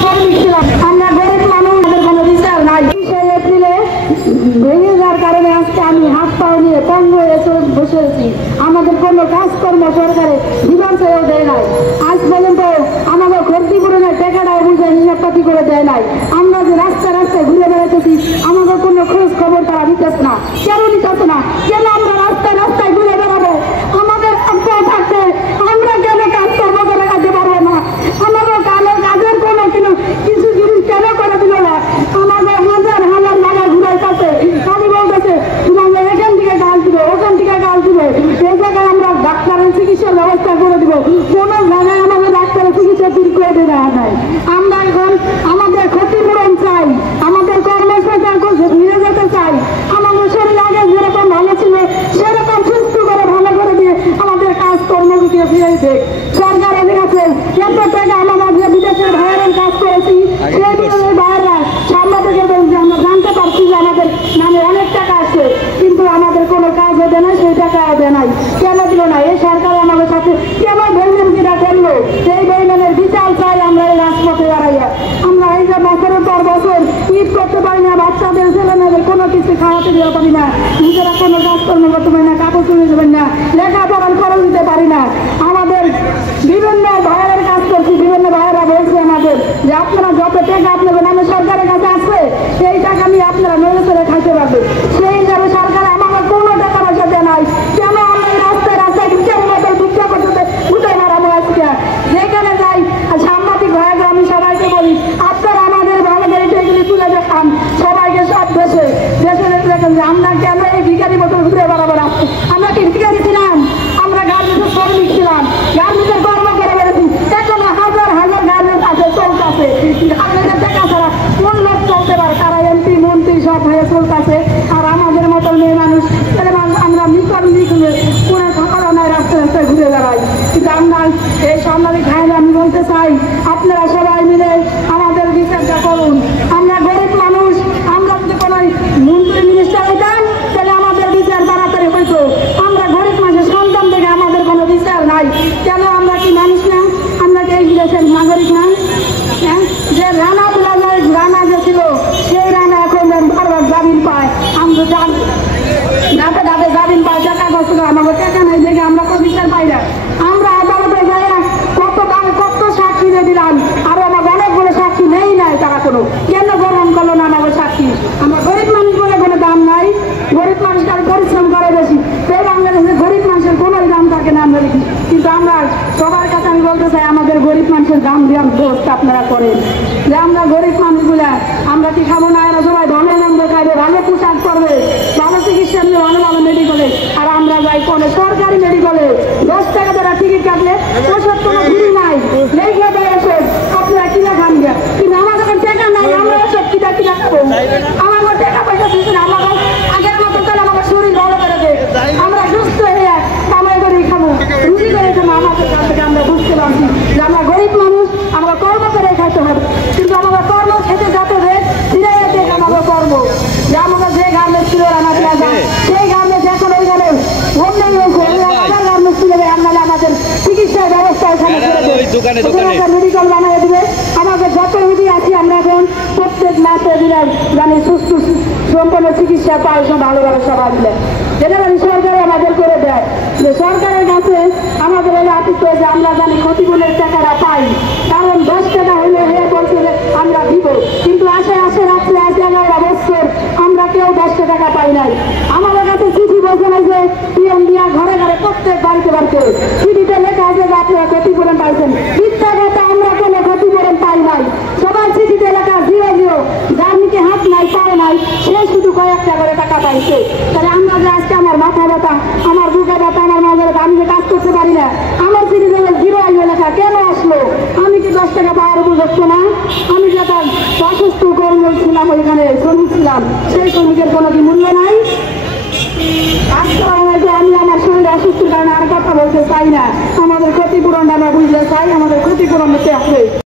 শ্রমিক ছিলাম, আমরা গরিব মানুষ, আমাদের কোনো বিচার নাই। 20 এপ্রিলে ভেঙে যাওয়ার কারণে আজকে আমি হাত পা নিয়ে পঙ্গু হয়ে বসে আছি। আমাদের কোনো কাজকর্ম সরকারে জীবন চেয়েও দেয় নাই। আজ পর্যন্ত আমাদের ক্ষতিপূরণের টাকাটাও বুঝে হিসাবপাতি করে দেয় নাই। আমরা যে রাস্তায় রাস্তায় ঘুরে বেড়াতেছি, আমাদের কোনো খোঁজ খবর তারা দিতেছে না। কেন দিতেছে না? কেন আমরা রাস্তায় রাস্তায় ঘুরে বেড়াবো? আমাদের আত্মায় থাকতে আমরা কেন কাজকর্ম করে কাজে পারবো না? আমাদের কাজের কোনো কিছু জিনিস কেন করে দিল না? আমাদের হাজার হাজার জায়গায় ঘুরাইতেছে, আমি বলতেছে তোমাদের এখান থেকে গাছ দিবে, ওখান থেকে গাছ দিবে, এই জায়গায় আমরা ডাক্তারের চিকিৎসার ব্যবস্থা করে দিব। কোনো জায়গায় আমাদের ডাক্তারের চিকিৎসা ফ্রি করে দেওয়া নাই। আমরা এখন আমাদের ক্ষতিপূরণ চাই, আমাদের কর্মসংস্থান ফিরে যেতে চাই। আমাদের শরীর আগে যেরকম ভালো ছিল সেরকম সুস্থ করে ভালো করে দিয়ে আমাদের কাজকর্মকে ফিরে দেয়। সরকারের কাছে এত টাকা আমরা যে বিদেশের ভাইয়ের কাজ করেছি, সেই বিদেশের ভাইয়েরা সামনে থেকে বলছে আমরা জানতে পারছি যে আমাদের নামে অনেক টাকা আছে, কিন্তু আমাদের কোনো কাজ হবে না, সেই টাকা হবে নাই। কেন দিল না? এই সরকার আমাদের সাথে কেন বেইমানিটা করলো? সেই বেইমানের বিচার চাই আমরা এই রাজপথে দাঁড়াইয়া। আমরা এই যে বছরের পর বছর ঈদ করতে পারি না, বাচ্চাদের ছেলেমেয়েদের কোনো কিছু খাওয়াতে দিতে পারি না, নিজেরা কোনো কাজকর্ম করতে পারি না, কাপড় তুলে দেবেন না, লেখাপড়ার খরচ দিতে পারি না। আমাদের বিভিন্ন ভাইয়ের কাজ করছি, বিভিন্ন ভাইয়েরা বলছে আমাদের যে আপনারা যত টাকা আপনাদের নামে সরকারের কাছে আছে সেই টাকা নিয়ে আপনারা মেরে চলে খাইতে পারবেন। সেই হিসাবে সরকার আমাদের কোনো টাকা পয়সা দেয় নাই। কেন আমরা এই রাস্তায় রাস্তায় ঢুকের মতো ভিক্ষা করতে উঠে মারাবো? আজকে যেখানে যাই সাংবাদিক ভাইয়েরা আমি সবাইকে বলি আপনারা আমাদের ভালোদের এগুলি তুলে দেখান সবাইকে, সব দেশে দেশে দেখেন যে আমরা কেন এই ভিখারি মতো ঘুরে বেড়াবো না? আমরা কি ভিখারি ছিলাম? আমরা গার্মেন্টসের শ্রমিক ছিলাম, গার্মেন্টসের কর্ম করে বেড়েছি। এখন হাজার হাজার গার্মেন্টস আছে, চলতেছে। আপনাদের দেখা ছাড়া কোন লোক চলতে পারে? তারা এমপি মন্ত্রী সব হয়ে চলতেছে, আর আমাদের মতো মেয়ে মানুষ আমরা মিশনে কোনো থাকারও নাই, রাস্তায় রাস্তায় ঘুরে বেড়াই। কিন্তু আমরা এই সাংবাদিক ভাইরা আমি বলতে চাই আপনারা সবাই মিলে আমাদের বিচারটা করুন। আমরা গরিব মানুষ, আমরা যদি কোনো মন্ত্রী মিনিস্টার হইতাম তাহলে আমাদের বিচার তাড়াতাড়ি হইতো। আমরা গরিব মানুষের সন্তান থেকে আমাদের কোনো বিচার নাই। কেন? আমরা কি মানুষ না? আমরা কি এই দেশের নাগরিক না? হ্যাঁ, যে রানা প্লাজায় রানা যে ছিল সেই রানা এখন বারবার জামিন পায়, আমরা ধাপে ধাপে জামিন পাই, টাকা গছ আমাদের টাকা নাই দেখে আমরা তো বিচার পাই না। আমরা আদালতে যাই না, কত সাক্ষী দিয়ে দিলাম, আরো আমাদের অনেকগুলো সাক্ষী নেই নাই, তারা কোনো কেন গ্রহণ করলো না আমাদের সাক্ষী? আমরা গরিব মানুষ বলে কোনো দাম নাই, গরিব মানুষকে আর পরিশ্রম করে বেশি। এই বাংলাদেশে গরিব মানুষের কোনো দাম থাকে না আমরা দেখি, কিন্তু আমরা সবার কাছে আমি বলতে চাই আমাদের গরিব মানুষের দাম দেওয়ার ব্যবস্থা আপনারা করেন। যে আমরা গরিব মানুষগুলা আমরা কি খাবো না? এরা সবাই ভালো মন্দ খাইবে, ভালো পোশাক করবে, ভালো চিকিৎসা নিয়ে ভালো ভালো মেডিকেলে, আর আমরা যাই কোনো সরকারি মেডিকেলে 10 টাকা তারা টিকিট কাটলে ওষুধ কোনো ভিড় নাই, লেগে দেয় ওষুধ, আপনারা কিনা খান গিয়া। কিন্তু আমাদের টাকা নাই, আমরা ওষুধ কিনা খাবো? আমাদের টাকা পয়সা দিচ্ছে না, আমাদের আগের মতো তাহলে আমাদের শরীর ভালো করে দেয়, আমরা সুস্থ হয়ে কামাই করে খাবো, রুজি করে খাবো। আমাদের কাছ থেকে আমরা বুঝতে পারছি যে আমরা গরিব মানুষ, আমরা কর্ম করে খাইতে হবে, কিন্তু আমাদের কর্ম খেতে যাতে দেয় ফিরে যেতে আমাদের কর্ম। যে আমাদের যে গার্মেন্টস ছিল রানা প্লাজা, সেই গার্মেন্টস এখন ওইখানে অন্য গার্মেন্টস ছিল, আমরা আমাদের চিকিৎসার ব্যবস্থা এখানে মেডিকেল বানিয়ে দিবে। আমাদের যত রুগী আছি আমরা এখন প্রত্যেক মাসে দিলে মানে সুস্থ সম্পন্ন চিকিৎসা পাই, সব ভালোভাবে সবাই দিলে যেটা সরকার আমাদের করে দেয়। যে সরকারের কাছে আমাদের এই আতিথ্য যে আমরা জানি ক্ষতিপূরণের টাকাটা পাই, কারণ 10 টাকা হলে বলছে যে আমরা দিব, কিন্তু আসে রাত্রে 11 বছর আমরা কেউ 10 টাকা পাই নাই। আমাদের কাছে চিঠি বলছে না যে পিএম দিয়া ঘরে ঘরে প্রত্যেক বাড়িতে বাড়িতে চিঠিতে লেখা আছে যে আপনারা ক্ষতিপূরণ পাইছেন। মিথ্যা কথা, আমরা কোনো ক্ষতিপূরণ পাই নাই। সবার চিঠিতে লেখা 0 যার নিচে হাত নাই পাও নাই সে শুধু কয়েকটা করে টাকা পাইছে। তাহলে আমরা যে আজকে আমার মাথা ব্যথা, আমার বুকে ব্যথা, আমার মাঝে ব্যথা, আমি যে কাজ করতে পারি না, আমার চিঠিতে 0 আসবে লেখা, কেন আসলো? আমি কি 10 টাকা পাওয়ার উপযুক্ত না? আমি যে তার অসুস্থ কর্মী ছিলাম, ওইখানে শ্রমিক ছিলাম, সেই শ্রমিকের কোনো কি মূল্য নাই? আমি আমার শরীরে অসুস্থর কারণে আর কথা বলতে চাই না। আমাদের ক্ষতিপূরণ আমরা বুঝতে চাই, আমাদের ক্ষতিপূরণ হতে আসবে।